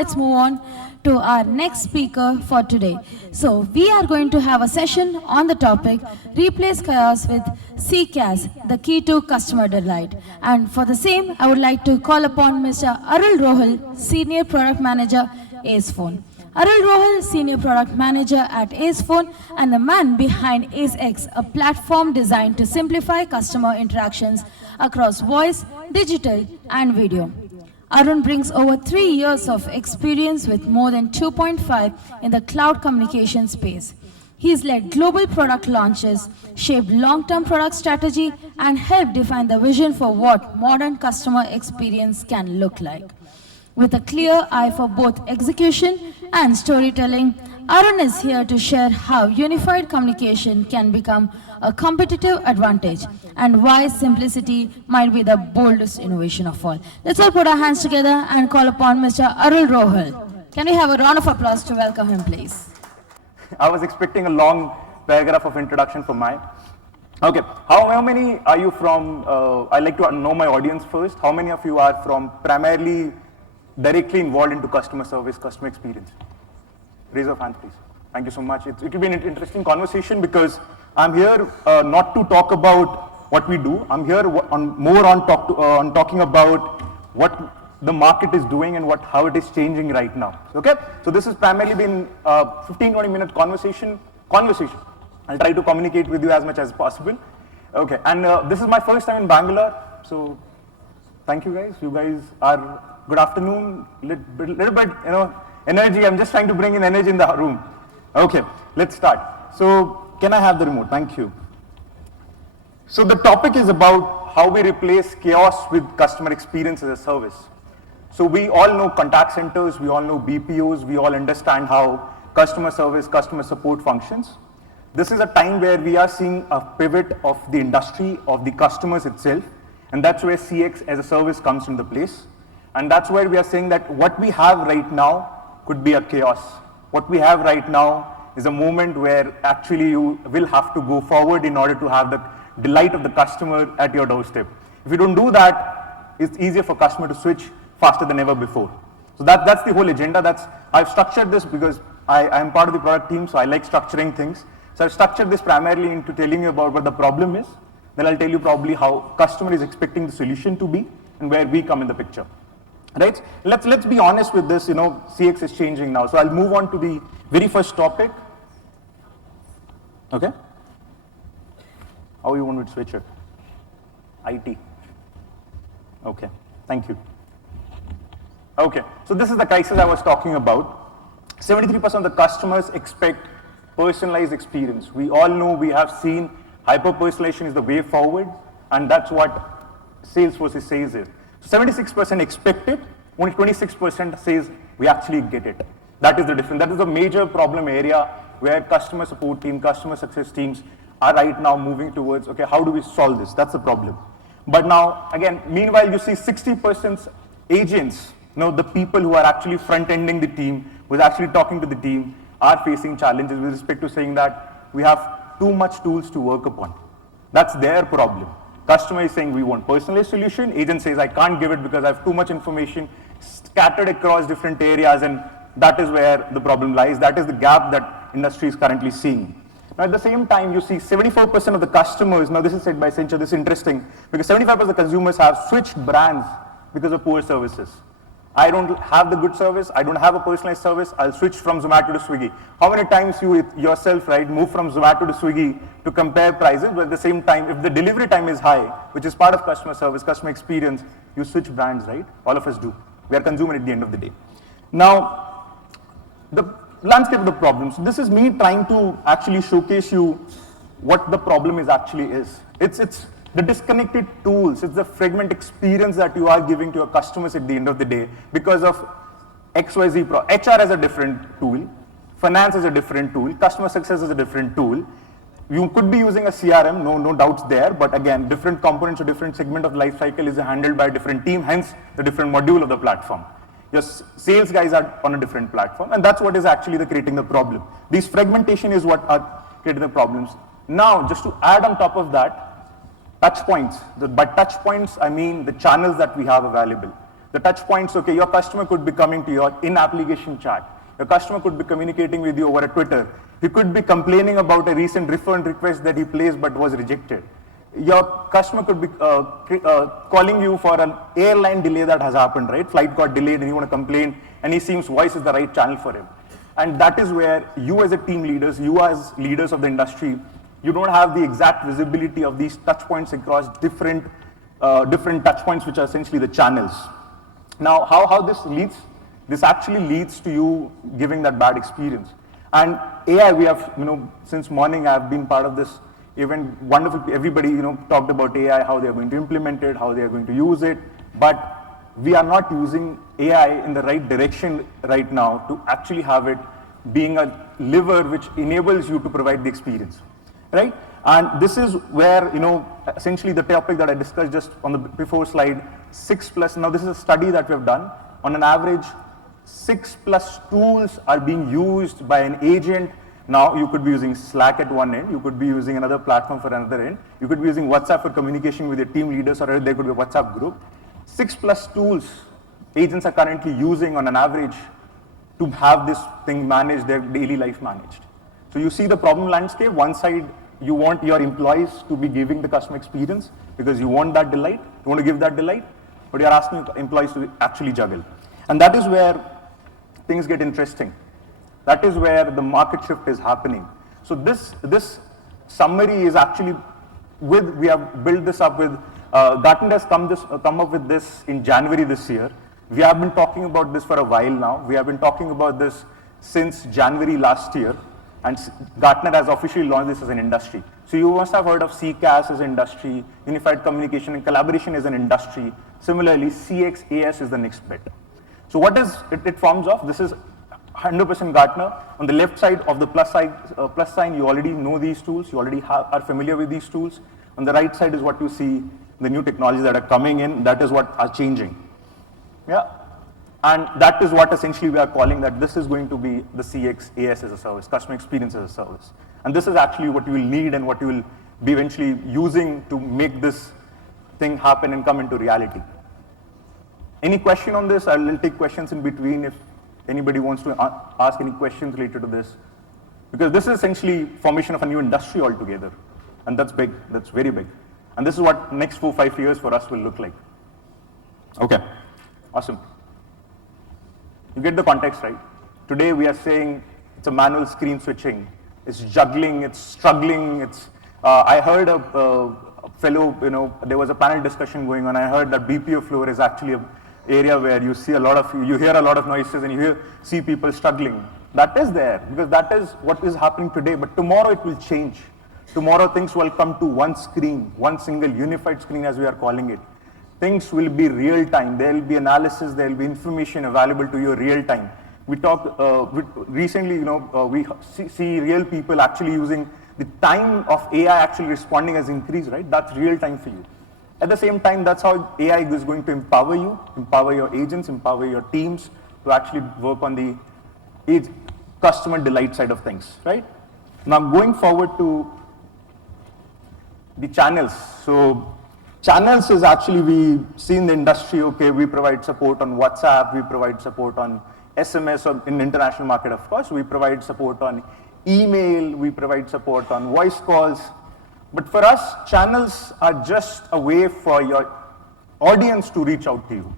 let's move on to our next speaker for today. So we are going to have a session on the topic Replace Chaos with CXaaS, the key to customer delight. And for the same, I would like to call upon Mr. Rohal, Senior Product Manager, Acefone. Rohal, Senior Product Manager at Acefone and the man behind AceX, a platform designed to simplify customer interactions across voice, digital and video. Arun brings over 3 years of experience with more than 2.5 in the cloud communication space. He's led global product launches, shaped long-term product strategy, and helped define the vision for what modern customer experience can look like. With a clear eye for both execution and storytelling, Arun is here to share how unified communication can become a competitive advantage and why simplicity might be the boldest innovation of all. Let's all put our hands together and call upon Mr. Rohal. Can we have a round of applause to welcome him, please? I was expecting a long paragraph of introduction for mine. Okay, how many are you from, I'd like to know my audience first. How many of you are from primarily directly involved into customer service, customer experience? Raise your hand, please. Thank you so much. It will be an interesting conversation because I'm here not to talk about what we do. I'm here on talking about what the market is doing and how it is changing right now. Okay? So this has primarily been a 15-20 minute conversation. I'll try to communicate with you as much as possible. Okay, and this is my first time in Bangalore, so thank you guys. You guys are, good afternoon, little bit, energy. I'm just trying to bring in energy in the room. Okay, let's start. So, can I have the remote? Thank you. So the topic is about how we replace chaos with customer experience as a service. So we all know contact centers, we all know BPOs, we all understand how customer service, customer support functions. This is a time where we are seeing a pivot of the industry, of the customers itself, and that's where CX as a service comes into place. And that's where we are saying that what we have right now could be a chaos. What we have right now is a moment where actually you will have to go forward in order to have the delight of the customer at your doorstep. If you don't do that, it's easier for customer to switch faster than ever before. So that's the whole agenda. I've structured this because I'm part of the product team, so I like structuring things. So I've structured this primarily into telling you about what the problem is. Then I'll tell you probably how customer is expecting the solution to be and where we come in the picture. Right? Let's be honest with this, CX is changing now. So I'll move on to the very first topic. Okay? How you want me to switch it? IT. Okay, thank you. Okay, so this is the crisis I was talking about. 73% of the customers expect personalized experience. We all know, we have seen hyper-personalization is the way forward, and that's what Salesforce says is. 76% expect it, only 26% says we actually get it. That is the difference. That is the major problem area where customer support team, customer success teams are right now moving towards, okay, how do we solve this? That's the problem. But now, again, meanwhile, you see 60% agents, the people who are actually front-ending the team, who is actually talking to the team, are facing challenges with respect to saying that we have too much tools to work upon. That's their problem. Customer is saying we want personalized solution. Agent says I can't give it because I have too much information scattered across different areas, and that is where the problem lies. That is the gap that industry is currently seeing. Now at the same time, you see 74% of the customers, now this is said by Accenture, this is interesting, because 75% of the consumers have switched brands because of poor services. I don't have the good service, I don't have a personalized service, I'll switch from Zomato to Swiggy. How many times you yourself, right, move from Zomato to Swiggy to compare prices, but at the same time, if the delivery time is high, which is part of customer service, customer experience, you switch brands, right? All of us do. We are consumers at the end of the day. Now, the landscape of the problems. This is me trying to actually showcase you what the problem actually is. It's the disconnected tools, it's the fragment experience that you are giving to your customers at the end of the day because of XYZ. HR is a different tool, finance is a different tool, customer success is a different tool. You could be using a CRM, no doubts there, but again, different components or different segment of life cycle is handled by a different team, hence the different module of the platform. Your sales guys are on a different platform, and that's what is actually creating the problem. This fragmentation is what are creating the problems. Now, just to add on top of that, touch points. By touch points, I mean the channels that we have available. The touch points, okay, your customer could be coming to your in-application chat. Your customer could be communicating with you over a Twitter. He could be complaining about a recent refund request that he placed but was rejected. Your customer could be calling you for an airline delay that has happened, right? Flight got delayed and you want to complain, and he seems voice is the right channel for him. And that is where you as a team leaders, you as leaders of the industry, you don't have the exact visibility of these touch points across different touch points, which are essentially the channels. Now, how this leads? This actually leads to you giving that bad experience. And AI, we have, since morning I've been part of this event, wonderful, everybody, talked about AI, how they're going to implement it, how they're going to use it, but we are not using AI in the right direction right now to actually have it being a lever which enables you to provide the experience, right? And this is where, essentially the topic that I discussed just on the before slide, 6+, now this is a study that we've done, on an average, 6+ tools are being used by an agent. Now you could be using Slack at one end, you could be using another platform for another end, you could be using WhatsApp for communication with your team leaders, or there could be a WhatsApp group. 6+ tools agents are currently using on an average to have this thing managed, their daily life managed. So you see the problem landscape. One side, you want your employees to be giving the customer experience because you want that delight, you want to give that delight, but you're asking employees to actually juggle. And that is where things get interesting. That is where the market shift is happening. So this summary is actually we have built this up with, Gartner has come up with this in January this year. We have been talking about this for a while now. We have been talking about this since January last year, and Gartner has officially launched this as an industry. So you must have heard of CXaaS as an industry, unified communication and collaboration as an industry. Similarly, CXaaS is the next bit. So what is it forms of? This is 100% Gartner. On the left side of the plus sign, you already know these tools, you already are familiar with these tools. On the right side is what you see, the new technologies that are coming in, that is what are changing. Yeah, and that is what essentially we are calling that this is going to be the CXaaS as a service, customer experience as a service. And this is actually what you will need and what you will be eventually using to make this thing happen and come into reality. Any question on this? I'll take questions in between if anybody wants to ask any questions related to this. Because this is essentially formation of a new industry altogether. And that's big, that's very big. And this is what next 4-5 years for us will look like. Okay, awesome. You get the context, right? Today we are saying it's a manual screen switching. It's juggling, it's struggling, I heard a fellow, there was a panel discussion going on. I heard that BPO floor is actually an area where you hear a lot of noises and you see people struggling. That is there because that is what is happening today, but tomorrow it will change. Tomorrow things will come to one screen, one single unified screen as we are calling it. Things will be real time. There will be analysis, there will be information available to you real time. We talk recently, we see real people actually using the time of AI actually responding has increased, right? That's real time for you. At the same time, that's how AI is going to empower you, empower your agents, empower your teams to actually work on the customer delight side of things, right? Now going forward to the channels. So channels is actually, we see in the industry, okay, we provide support on WhatsApp, we provide support on SMS, or in the international market, of course, we provide support on email, we provide support on voice calls. But for us, channels are just a way for your audience to reach out to you.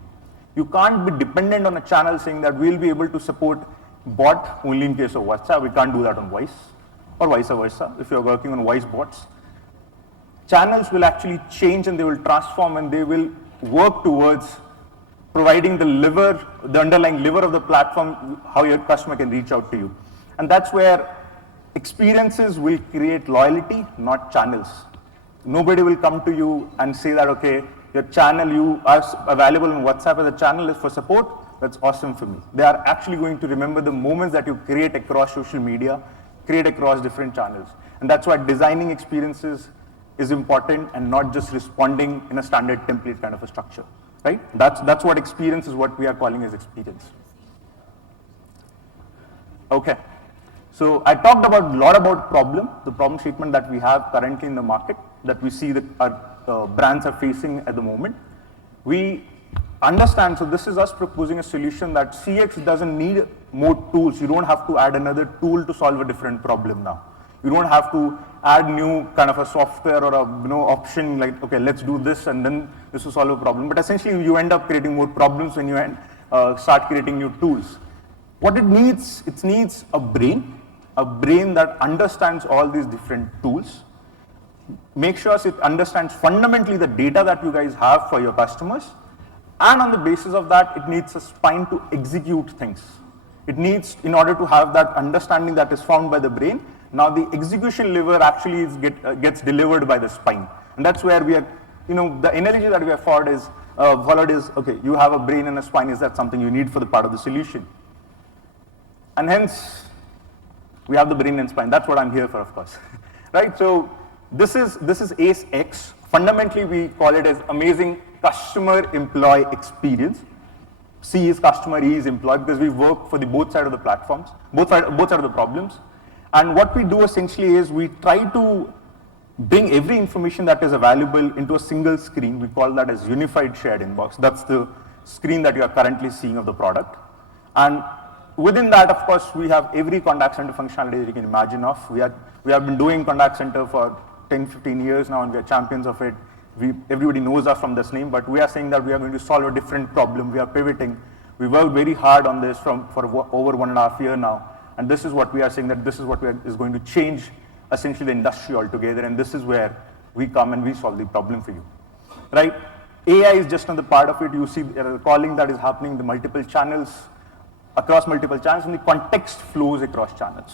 You can't be dependent on a channel saying that we'll be able to support bot only in case of WhatsApp. We can't do that on voice, or vice versa, if you're working on voice bots. Channels will actually change and they will transform and they will work towards providing the underlying liver of the platform, how your customer can reach out to you. And that's where experiences will create loyalty, not channels. Nobody will come to you and say that, okay, your channel, you are available on WhatsApp as a channel is for support, that's awesome for me. They are actually going to remember the moments that you create across social media, create across different channels. And that's why designing experiences is important and not just responding in a standard template kind of a structure, right? That's what experience is, what we are calling as experience. Okay. So I talked a lot about the problem statement that we have currently in the market, that we see that our brands are facing at the moment. We understand, so this is us proposing a solution that CX doesn't need more tools. You don't have to add another tool to solve a different problem now. You don't have to add new kind of a software or a option like, okay, let's do this and then this will solve a problem. But essentially you end up creating more problems when you start creating new tools. What it needs a brain that understands all these different tools, make sure it understands fundamentally the data that you guys have for your customers, and on the basis of that, it needs a spine to execute things. It needs, in order to have that understanding that is found by the brain, now the execution lever actually gets delivered by the spine. And that's where we are, the analogy that we have followed is, okay, you have a brain and a spine, is that something you need for the part of the solution? And hence, we have the brain and spine. That's what I'm here for, of course. Right, so this is AceX. Fundamentally, we call it as amazing customer employee experience. C is customer, E is employee, because we work for the both sides of the platforms, both sides of the problems. And what we do essentially is we try to bring every information that is available into a single screen. We call that as unified shared inbox. That's the screen that you are currently seeing of the product. And within that, of course, we have every contact center functionality that you can imagine of. We have been doing contact center for 10, 15 years now, and we are champions of it. Everybody knows us from this name, but we are saying that we are going to solve a different problem. We are pivoting. We worked very hard on this for over 1.5 years now, and this is what we are saying, that this is what is going to change essentially the industry altogether, and this is where we come and we solve the problem for you, right? AI is just another part of it. You see the calling that is happening, the multiple channels, across multiple channels, and the context flows across channels,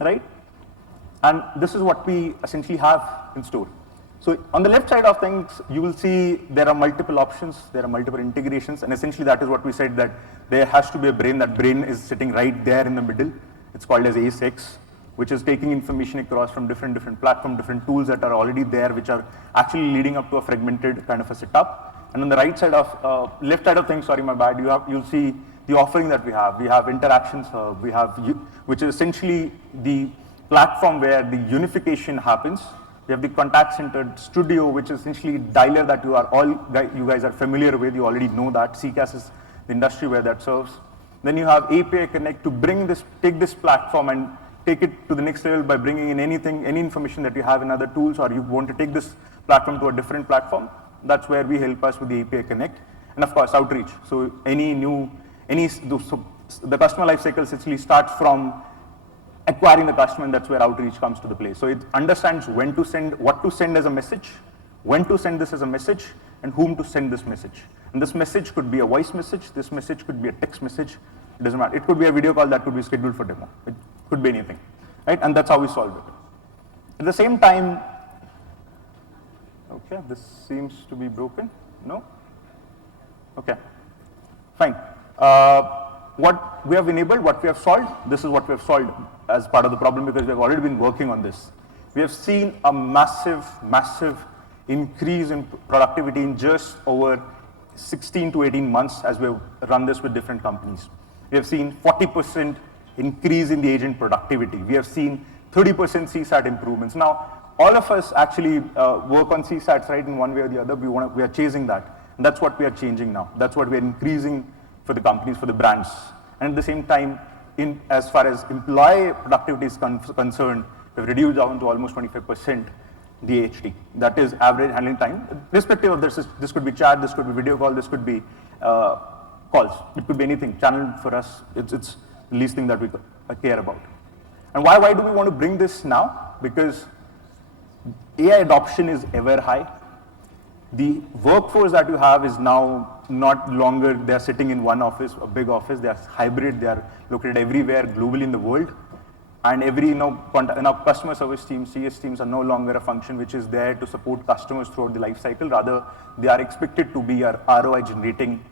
right? And this is what we essentially have in store. So on the left side of things, you will see there are multiple options, there are multiple integrations, and essentially that is what we said, that there has to be a brain. That brain is sitting right there in the middle. It's called as AceX, which is taking information across from different platforms, different tools that are already there, which are actually leading up to a fragmented kind of a setup. And on the right side of, left side of things, sorry, my bad, you'll see the offering that we have. We have Interactions Hub, which is essentially the platform where the unification happens. We have the Contact Center Studio, which is essentially dialer that you guys are familiar with. You already know that. CXaaS is the industry where that serves. Then you have API Connect to take this platform and take it to the next level by bringing in any information that you have in other tools, or you want to take this platform to a different platform. That's where we help us with the API Connect. And of course, outreach. So the customer lifecycle essentially starts from acquiring the customer, and that's where outreach comes to the play. So it understands when to send, what to send as a message, when to send this as a message, and whom to send this message. And this message could be a voice message, this message could be a text message, it doesn't matter. It could be a video call that could be scheduled for demo. It could be anything, right? And that's how we solve it. At the same time, okay, this seems to be broken, no? Okay, fine. What we have enabled, what we have solved, this is what we have solved as part of the problem, because we have already been working on this. We have seen a massive increase in productivity in just over 16 to 18 months as we have run this with different companies. We have seen 40% increase in the agent productivity. We have seen 30% CSAT improvements. Now, all of us actually work on CSATs, right, in one way or the other. We are chasing that. And that's what we are changing now. That's what we are increasing for the companies, for the brands. And at the same time, as far as employee productivity is concerned, we've reduced down to almost 25% the AHT. That is average handling time. Irrespective of this could be chat, this could be video call, this could be calls. It could be anything. Channel for us, it's the least thing that we care about. And why do we want to bring this now? Because AI adoption is ever high. The workforce that you have is now not longer, they're sitting in one office, a big office, they're hybrid, they're located everywhere globally in the world. And every customer service teams, CS teams are no longer a function which is there to support customers throughout the life cycle. Rather, they are expected to be a ROI generating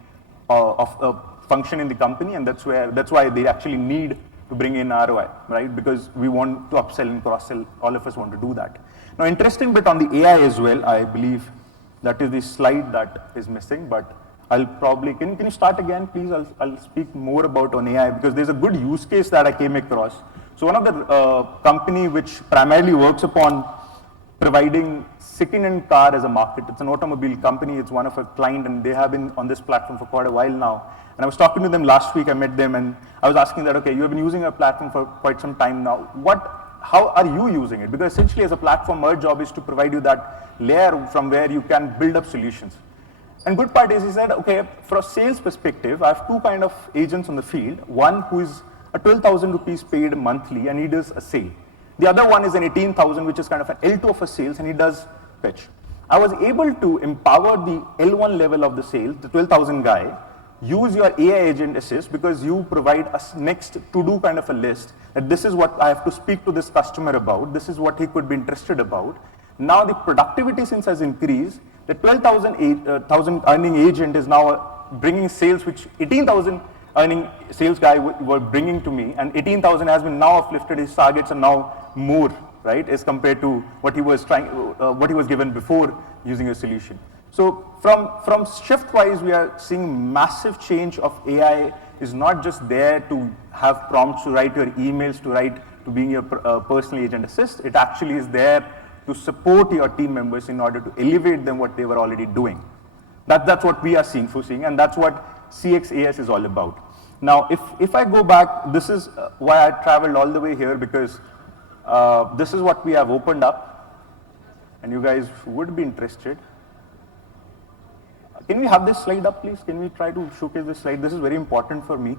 of a function in the company, and that's why they actually need to bring in ROI, right? Because we want to upsell and cross-sell, all of us want to do that. Now, interesting bit on the AI as well, I believe that is the slide that is missing, but I'll probably, can you start again, please? I'll speak more about on AI, because there's a good use case that I came across. So one of the company which primarily works upon providing second-hand car as a market. It's an automobile company. It's one of our client, and they have been on this platform for quite a while now. And I was talking to them last week. I met them, and I was asking that, okay, you have been using our platform for quite some time now. How are you using it? Because essentially, as a platform, our job is to provide you that layer from where you can build up solutions. And good part is, he said, okay, from a sales perspective, I have two kind of agents on the field. One who is a 12,000 rupees paid monthly, and he does a sale. The other one is an 18,000, which is kind of an L2 of a sales, and he does pitch. I was able to empower the L1 level of the sales, the 12,000 guy, use your AI agent assist, because you provide us next to do kind of a list that this is what I have to speak to this customer about, this is what he could be interested about. Now the productivity since has increased, the 12,000 earning agent is now bringing sales which 18,000 earning sales guy were bringing to me, and 18,000 has been now uplifted. His targets are now more, right, as compared to what he was what he was given before using a solution. So from shift-wise, we are seeing massive change of AI is not just there to have prompts to write your emails, to being your personal agent assist. It actually is there to support your team members in order to elevate them what they were already doing. That's what we are foreseeing, and that's what CXaaS is all about. Now, if I go back, this is why I traveled all the way here, because this is what we have opened up, and you guys would be interested. Can we have this slide up, please? Can we try to showcase this slide? This is very important for me,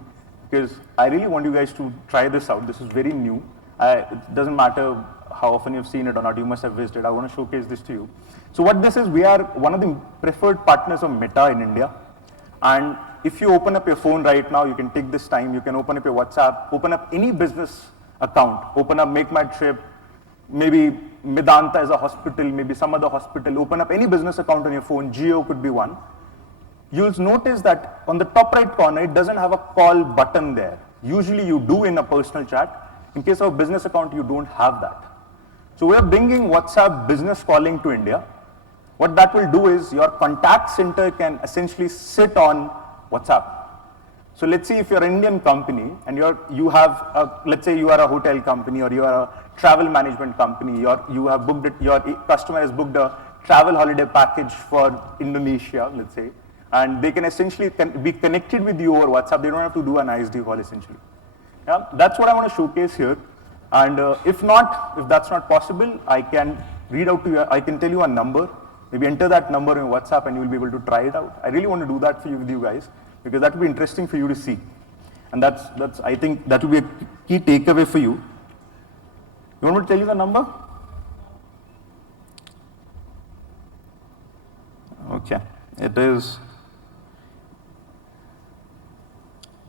because I really want you guys to try this out. This is very new. It doesn't matter how often you've seen it or not, you must have visited. I want to showcase this to you. So what this is, we are one of the preferred partners of Meta in India. And if you open up your phone right now, you can take this time, you can open up your WhatsApp, open up any business account, open up Make My Trip, maybe Medanta as a hospital, maybe some other hospital, open up any business account on your phone, Geo could be one. You'll notice that on the top right corner, it doesn't have a call button there. Usually you do in a personal chat. In case of a business account, you don't have that. So we're bringing WhatsApp business calling to India. What that will do is your contact center can essentially sit on WhatsApp. So let's say if you're an Indian company and you have, let's say you are a hotel company or you are a travel management company, you have booked it, your customer has booked a travel holiday package for Indonesia, let's say, and they can essentially be connected with you over WhatsApp. They don't have to do an ISD call essentially. Yeah, that's what I want to showcase here. And if that's not possible, I can read out to you, I can tell you a number. Maybe enter that number in WhatsApp and you will be able to try it out. I really want to do that for you with you guys, because that will be interesting for you to see. And that's I think that will be a key takeaway for you. You want me to tell you the number? Okay, it is,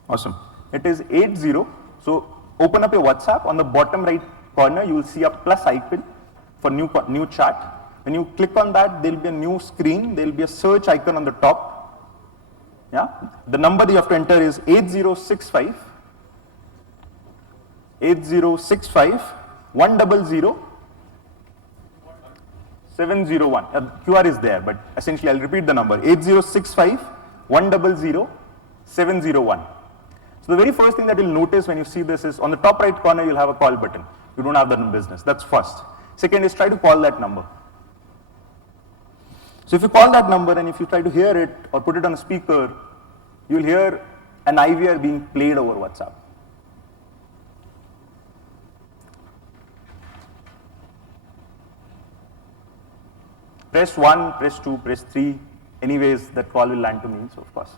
awesome. It is 80, so open up your WhatsApp. On the bottom right corner, you will see a plus icon for new chat. When you click on that, there will be a new screen. There will be a search icon on the top. Yeah, the number you have to enter is 8065 100 701. QR is there, but essentially I'll repeat the number: 8065 100 701. So the very first thing that you'll notice when you see this is on the top right corner, you'll have a call button. You don't have that in business. That's first. Second is try to call that number. So if you call that number and if you try to hear it or put it on a speaker, you'll hear an IVR being played over WhatsApp. Press 1, press 2, press 3. Anyways, that call will land to me, so of course.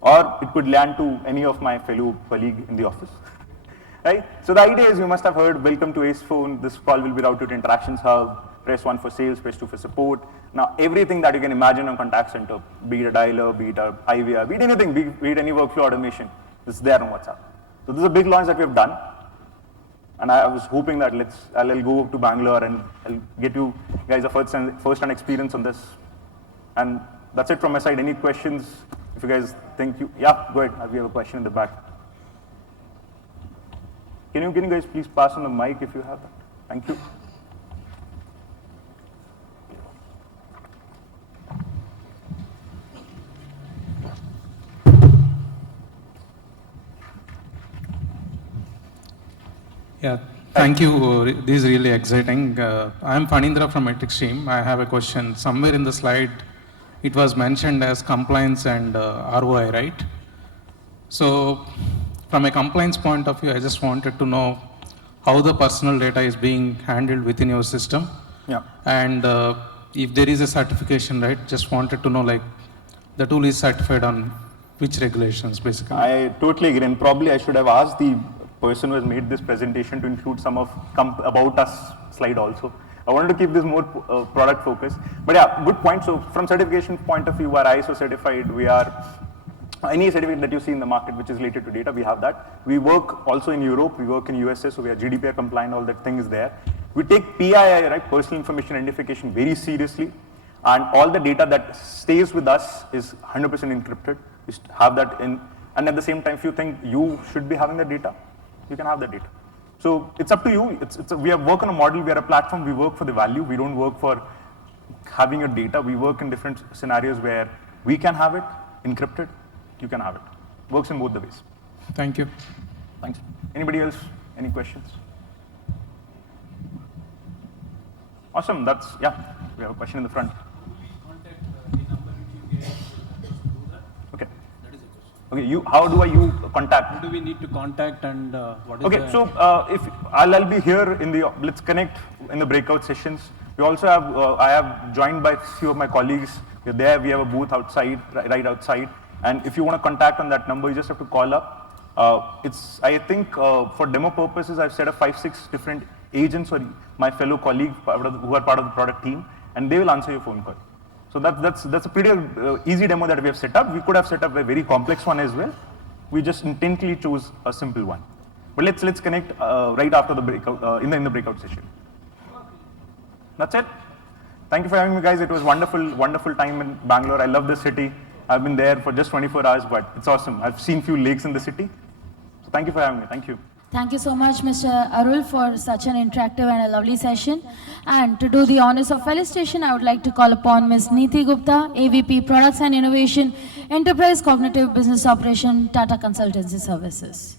Or it could land to any of my fellow colleague in the office. Right? So the idea is, you must have heard, welcome to Acefone. This call will be routed to Interactions Hub. Press 1 for sales, press 2 for support. Now, everything that you can imagine on contact center, be it a dialer, be it a IVR, be it anything, be it any workflow automation, is there on WhatsApp. So this is a big launch that we have done. And I was hoping that I'll go to Bangalore and I'll get you guys a first-hand experience on this. And that's it from my side. Any questions? If you guys think yeah, go ahead. We have a question in the back. Can you guys please pass on the mic if you have that? Thank you. Yeah, thank you. This is really exciting. I'm Fanindra from Ethics team. I have a question. Somewhere in the slide, it was mentioned as compliance and ROI, right? So, from a compliance point of view, I just wanted to know how the personal data is being handled within your system. Yeah. And if there is a certification, right? Just wanted to know, like, the tool is certified on which regulations, basically. I totally agree, and probably I should have asked the person who has made this presentation to include some of about us slide also. I wanted to keep this more product focused, but yeah, good point. So from certification point of view, we are ISO certified. We are any certificate that you see in the market which is related to data, we have that. We work also in Europe. We work in USA, so we are GDPR compliant. All that thing is there. We take PII, right, personal information identification, very seriously, and all the data that stays with us is 100% encrypted. We have that in, and at the same time, if you think you should be having the data, you can have the data. So it's up to you. We work on a model. We are a platform. We work for the value. We don't work for having your data. We work in different scenarios where we can have it encrypted. You can have it. Works in both the ways. Thank you. Thanks. Anybody else? Any questions? Awesome. That's, yeah. We have a question in the front. Okay. Okay. How do you contact? Who do we need to contact, and what is Okay, the... so if I'll be here in the, let's connect in the breakout sessions. We also have, I have joined by a few of my colleagues. We're there, we have a booth outside, right outside. And if you want to contact on that number, you just have to call up. I think for demo purposes, I've set up 5-6 different agents or my fellow colleagues who are part of the product team, and they will answer your phone call. So that's a pretty easy demo that we have set up. We could have set up a very complex one as well. We just intently chose a simple one. But let's connect right after the breakout, in the breakout session. That's it. Thank you for having me, guys. It was wonderful time in Bangalore. I love the city. I've been there for just 24 hours, but it's awesome. I've seen few lakes in the city. So thank you for having me. Thank you. Thank you so much, Mr. Arun, for such an interactive and a lovely session. And to do the honors of felicitation, I would like to call upon Ms. Neeti Gupta, AVP Products and Innovation, Enterprise Cognitive Business Operation, Tata Consultancy Services.